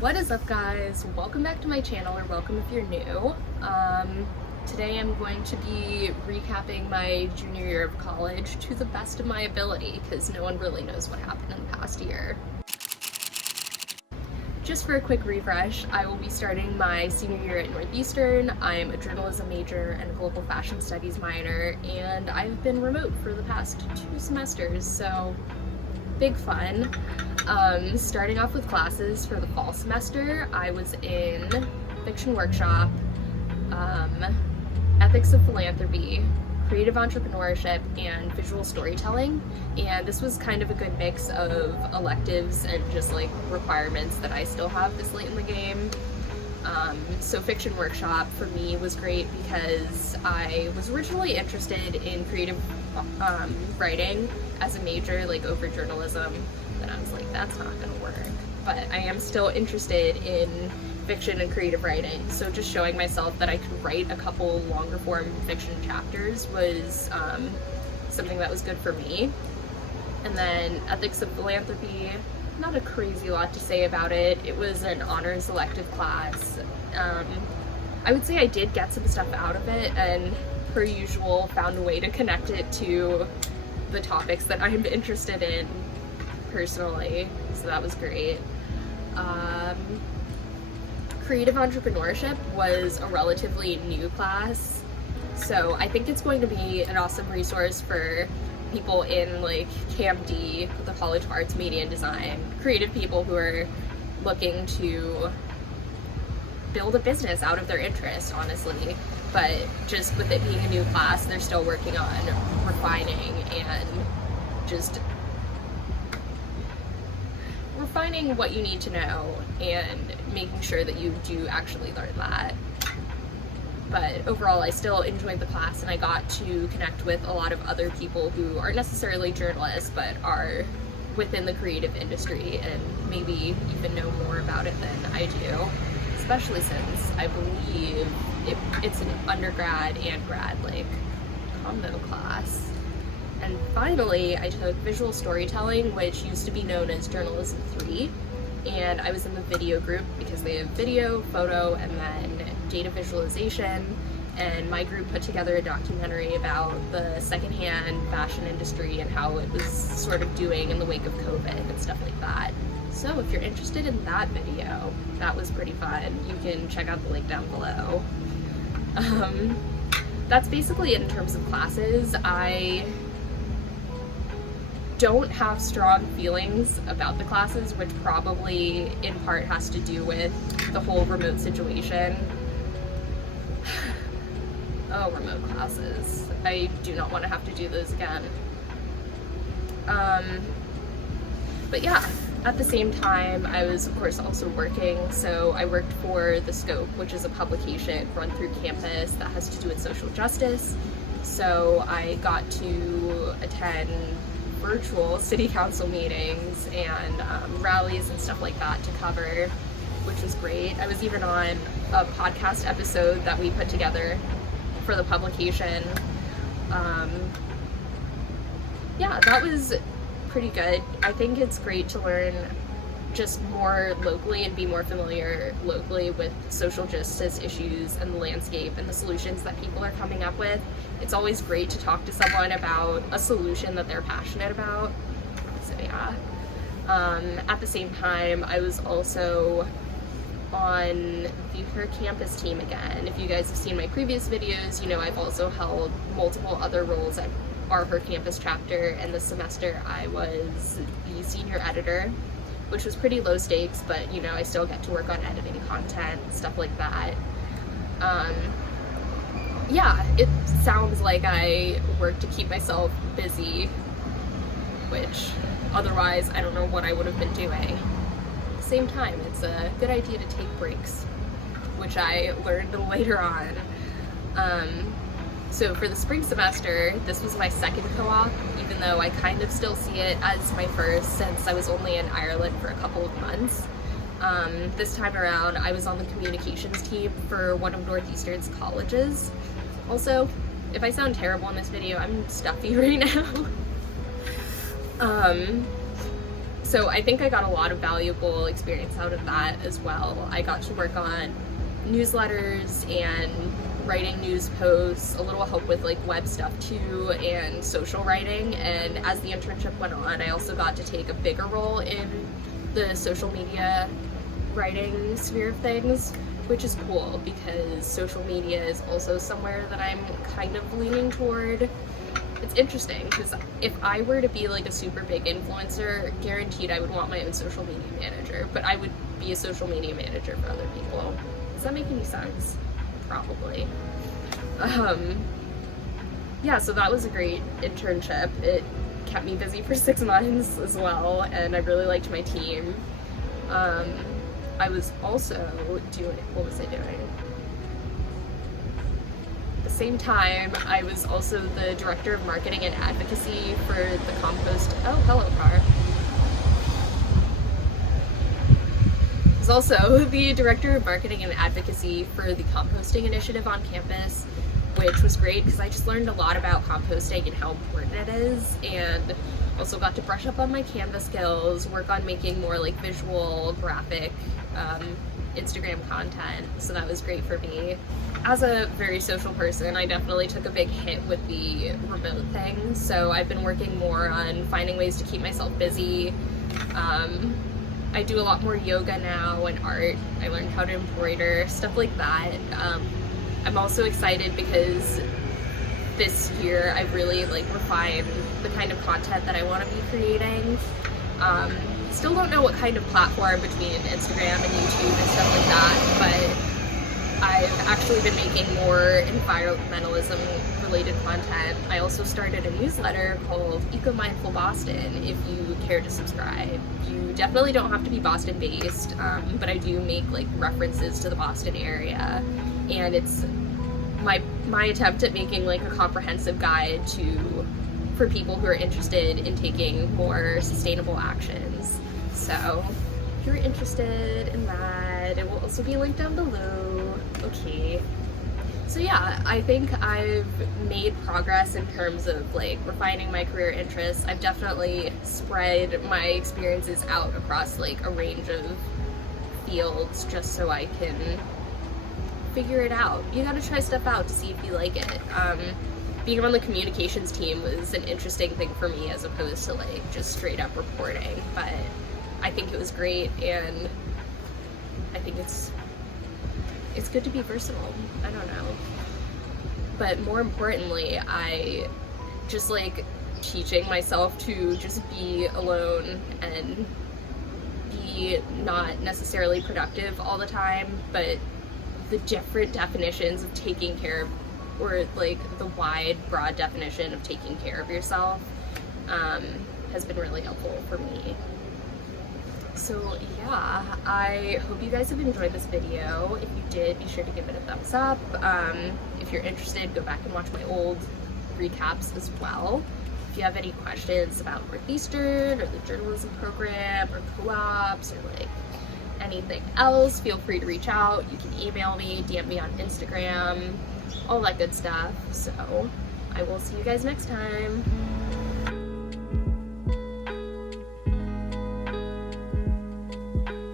What is up, guys? Welcome back to my channel, or welcome if you're new. Today I'm going to be recapping my junior year of college to the best of my ability, because no one really knows what happened in the past year. Just for a quick refresh, I will be starting my senior year at Northeastern. I'm a journalism major and a global fashion studies minor, and I've been remote for the past 2 semesters, so big fun. Starting off with classes for the fall semester, I was in fiction workshop, ethics of philanthropy, creative entrepreneurship, and visual storytelling. And this was kind of a good mix of electives and just like requirements that I still have this late in the game. So fiction workshop for me was great because I was originally interested in creative writing as a major, like over journalism. Then I was like, that's not gonna work. But I am still interested in fiction and creative writing, so just showing myself that I could write a couple longer form fiction chapters was something that was good for me. And then ethics of philanthropy, not a crazy lot to say about it. It was an honors elective class. I would say I did get some stuff out of it, and per usual found a way to connect it to the topics that I'm interested in personally, so that was great. Creative entrepreneurship was a relatively new class, so I think it's going to be an awesome resource for people in like CAMD, the College of Arts, Media and Design, creative people who are looking to build a business out of their interest, honestly. But just with it being a new class, they're still working on refining and just refining what you need to know and making sure that you do actually learn that. But overall, I still enjoyed the class, and I got to connect with a lot of other people who aren't necessarily journalists but are within the creative industry and maybe even know more about it than I do, especially since I believe it's an undergrad and grad like combo class. And finally, I took visual storytelling, which used to be known as Journalism 3, and I was in the video group because they have video, photo, and then data visualization. And my group put together a documentary about the secondhand fashion industry and how it was sort of doing in the wake of COVID and stuff like that. So if you're interested in that video, that was pretty fun. You can check out the link down below. That's basically it in terms of classes. I don't have strong feelings about the classes, which probably in part has to do with the whole remote situation. Oh, remote classes. I do not want to have to do those again. But yeah, at the same time, I was of course also working, so I worked for The Scope, which is a publication run through campus that has to do with social justice. So I got to attend virtual city council meetings and rallies and stuff like that to cover, which was great. I was even on a podcast episode that we put together for the publication. Yeah, that was pretty good. I think it's great to learn just more locally and be more familiar locally with social justice issues and the landscape and the solutions that people are coming up with. It's always great to talk to someone about a solution that they're passionate about. So yeah. At the same time, I was also on the Her Campus team again. If you guys have seen my previous videos, you know I've also held multiple other roles at our Her Campus chapter, and this semester I was the senior editor, which was pretty low stakes, but you know, I still get to work on editing content, stuff like that. Yeah, it sounds like I work to keep myself busy, which otherwise I don't know what I would have been doing. At the same time, it's a good idea to take breaks, which I learned later on. So for the spring semester, this was my second co-op, even though I kind of still see it as my first since I was only in Ireland for a couple of months. This time around, I was on the communications team for one of Northeastern's colleges. Also, if I sound terrible in this video, I'm stuffy right now. So I think I got a lot of valuable experience out of that as well. I got to work on newsletters and writing news posts, a little help with like web stuff too, and social writing. And as the internship went on, I also got to take a bigger role in the social media writing sphere of things, which is cool because social media is also somewhere that I'm kind of leaning toward. It's interesting because if I were to be like a super big influencer, guaranteed I would want my own social media manager, but I would be a social media manager for other people. Does that make any sense? Probably. Yeah, so that was a great internship. It kept me busy for 6 months as well, and I really liked my team. I was also doing, what was I doing? At the same time, I was also the director of marketing and advocacy for the compost. Oh, hello, car. I was also the director of marketing and advocacy for the composting initiative on campus, which was great because I just learned a lot about composting and how important it is, and also got to brush up on my Canva skills, work on making more like visual, graphic, Instagram content, so that was great for me. As a very social person, I definitely took a big hit with the remote thing, so I've been working more on finding ways to keep myself busy. I do a lot more yoga now and art. I learned how to embroider, stuff like that. I'm also excited because this year I've really like refined the kind of content that I want to be creating. Still don't know what kind of platform between Instagram and YouTube and stuff like that, but I've actually been making more environmentalism related content. I also started a newsletter called Eco Mindful Boston if you care to subscribe. You definitely don't have to be Boston based, but I do make like references to the Boston area, and it's my attempt at making like a comprehensive guide for people who are interested in taking more sustainable actions. So if you're interested in that, it will also be linked down below. Okay. So yeah, I think I've made progress in terms of like refining my career interests. I've definitely spread my experiences out across like a range of fields just so I can figure it out. You gotta try stuff out to see if you like it. Being on the communications team was an interesting thing for me as opposed to like just straight up reporting, but I think it was great, and I think it's good to be versatile. I don't know. But more importantly, I just like teaching myself to just be alone and be not necessarily productive all the time, but the different definitions of taking care of, or like the wide, broad definition of taking care of yourself has been really helpful for me. So yeah, I hope you guys have enjoyed this video. If you did, be sure to give it a thumbs up. If you're interested, go back and watch my old recaps as well. If you have any questions about Northeastern or the journalism program or co-ops or like anything else, feel free to reach out. You can email me, DM me on Instagram, all that good stuff. So I will see you guys next time.